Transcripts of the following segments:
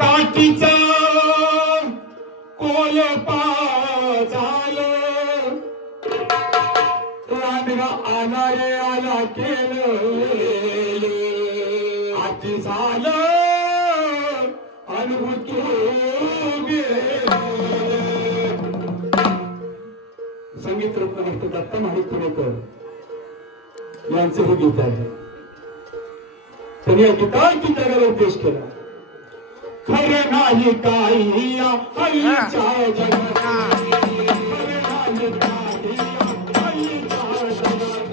काठीचा कोलपा झालं रानगा आला रे आला केलं आधी झालं अनुभूत संगीत रत्न डॉक्टर दत्ता माणिक पुणेकर यांचं हे गीत आहे. त्यांनी या गीतांची जगाला उपदेश केला. खरं नाही काही या हल्लीच्या जगात, खरं नाही काही या हल्लीच्या जगात,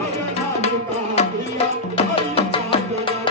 खरं नाही काही या हल्लीच्या जगात.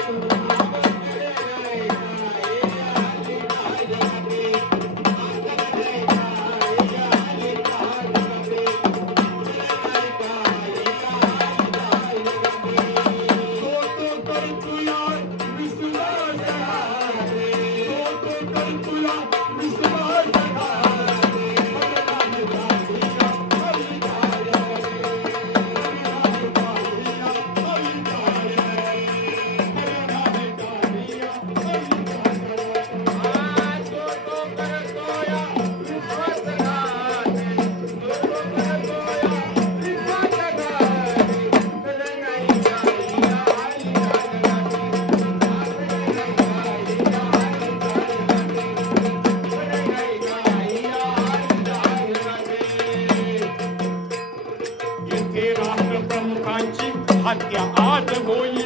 हत्या आज होईल,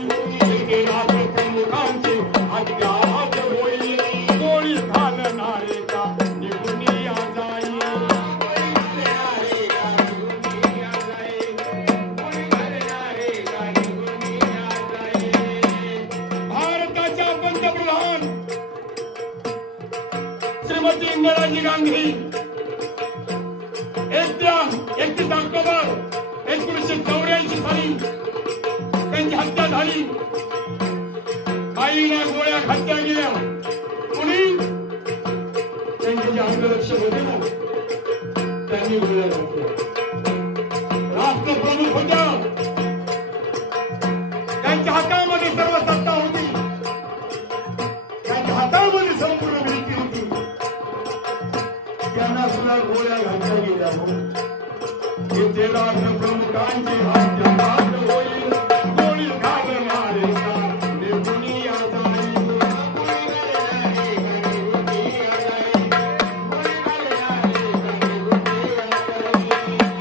राष्ट्रप्रमुखांची हत्या आज होईल, गोळी घालणारे का निघून या जाईल. भारताच्या पंतप्रधान श्रीमती इंदिराजी गांधी 31 ऑक्टोबर 1984 साली त्यांची हत्या झाली. आईला गोळ्या हत्या गेल्या. कोणी? त्यांचे जे अंगरक्षक होते ना त्यांनी गोळ्या घातल्या. राष्ट्रप्रमुख होत्या, त्यांच्या हातामध्ये सर्व सत्ता होती, त्यांच्या हातामध्ये संपूर्ण माहिती होती. त्यांना सुद्धा गोळ्या घातल्या गेल्या. इथे राष्ट्रप्रमुखांची हत्या आज होईल, गोळी घालणारे का निघून या जाईल.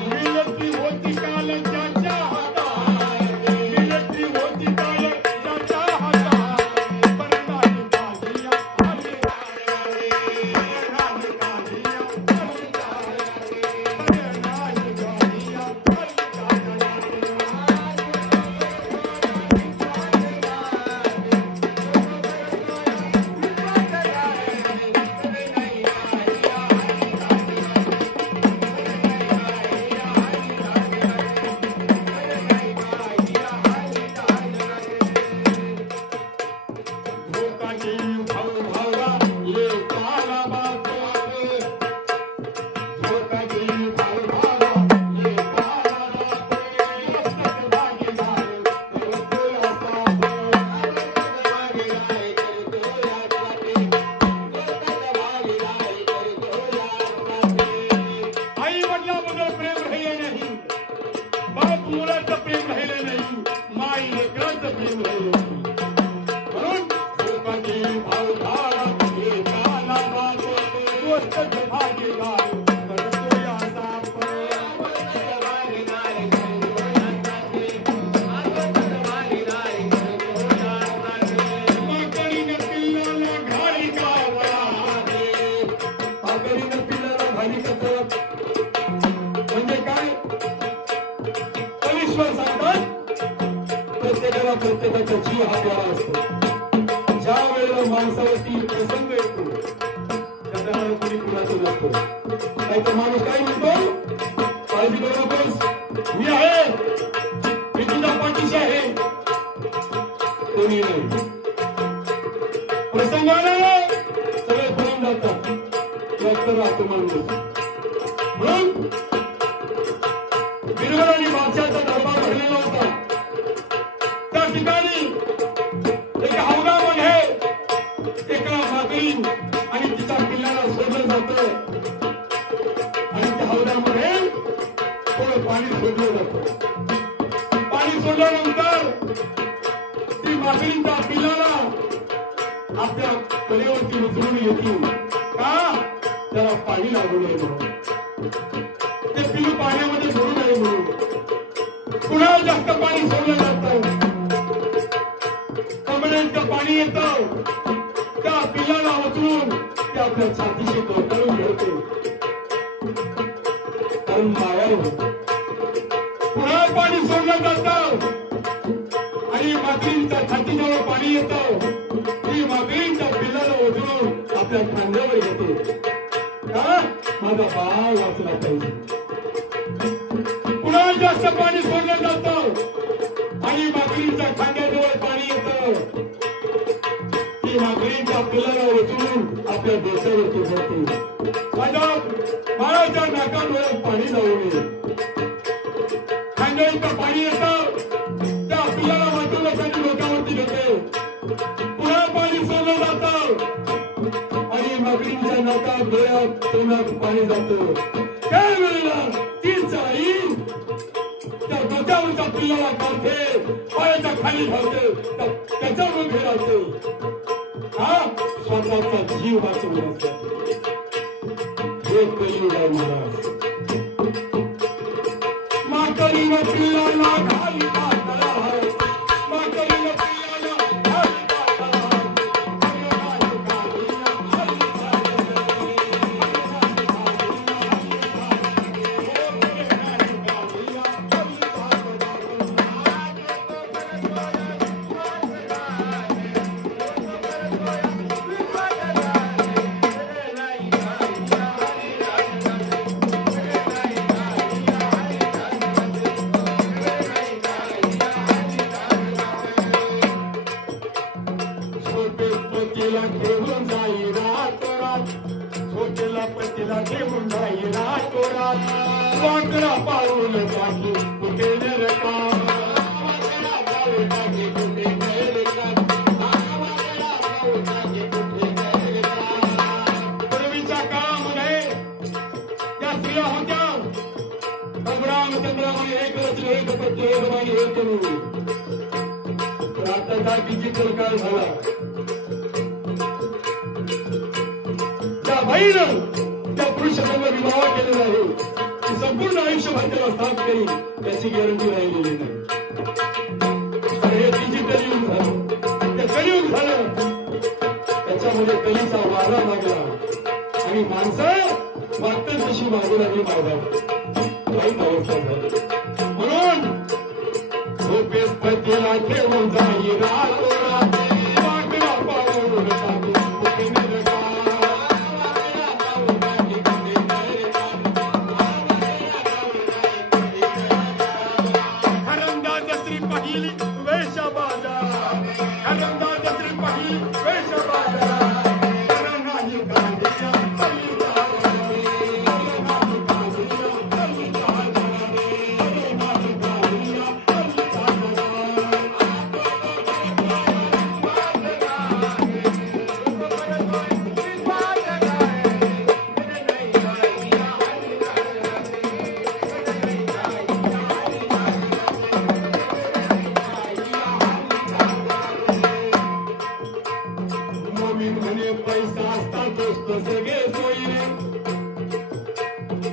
मिलिटरी होती काल ज्याच्या हातात, मिलिटरी होती काल ज्याच्या हातात, पण नाही काढिया आली नाही काढिया प्रत्येकाचा जीव हा प्यारा असतो. ज्या वेळेला माणसावरती प्रसंग येतो त्याचा कोणी कुणाचं नसतो. नाहीतर माणूस काय म्हणतो, काळजी करू नकोस, मी आहे, मी तुझ्या पाठीशी आहे. कोणी नाही. प्रसंग आला सगळे पळून जातात, व्यक्त राहतो माणूस. म्हणून बिरबल आणि बादशाहचा दरबार भरलेला होता. त्या ठिकाणी सोडल्यानंतर ती मागणीच्या पिलाला आपल्या कलेवरती उचलून येतील का त्याला पाणी लागू नये म्हणून ते पिलू पाण्यामध्ये सोडू नये म्हणून पुन्हा जास्त पाणी सोडलं जातं कमरेचं पाणी येतं त्या पिलाला उचलून ते आपल्या छातीशी करून घडते कारण माया पुन्हा पाणी सोडलं जातं आणि मागणीच्या छातीजवळ पाणी येतं ती मागणीच्या पिलाला उचलून आपल्या खांद्यावर येते का माझा बाळ वाचला पाहिजे पुन्हा जास्त पाणी सोडलं जातं आणि मागणीच्या खांद्याजवळ पाणी येतं ती मागणीच्या पिलाला उचलून आपल्या देशावरती पडते माझ्या बाळाच्या नाकाडोळ्यात पाणी जाऊ नये खांद्याचं पाणी येतं त्या पिलाला वाचवण्यासाठी डोक्यावरती घेते पुन्हा पाणी सोडलं जातं आणि मागणीच्या नाकात डोळ्यात तोंडात पाणी जातं त्यावेळेला तीच आई त्या डोक्यावरच्या पिल्लाला काढते पायाच्या खाली घालते त्याच्यावर घेराते हा स्वतःचा जीव वाचवण्यासाठी हे कलियुग आहे महाराज माकरीला पिल्लाला खाली डिजिटल काळ झाला त्या बाईनं त्या पुरुषासंग विवाह केलेला आहे ती संपूर्ण आयुष्यभर त्याला साथ करी त्याची गॅरंटी राहिलेली नाही हे डिजिटल युग झालं ते कलियुग झालं त्याच्यामध्ये कलीचा वारा लागला आणि माणसं वाटतं तशी मागू लागली मार्गात वाईट अवस्था झाली म्हणून झोपेत पतीला ठेवून जाई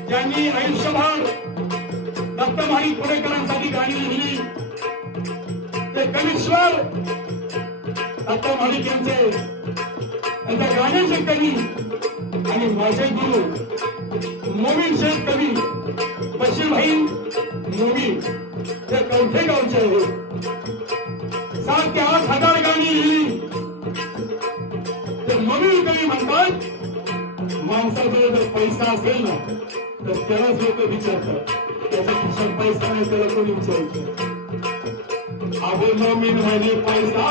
ज्यांनी आयुष्यभर दत्त माणिक पुणेकरांसाठी गाणी लिहिली ते कवीश्वर दत्त माणिक यांचे त्यांच्या गाण्याचे कवी आणि माझे गुरु मोमीन शेख कवी बशीरभाई मोमीन ते कवठे गावचे आहेत 7 ते 8 हजार गाणी लिहिली ते मोमीन कवी म्हणतात माणसाजवळ जर पैसा असेल ना तर त्यालाच लोक विचारतात त्याच्या खिशात पैसा नाही त्याला कोणी विचारायचं अहो मोमीन म्हणजे पैसा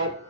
धन्यवाद.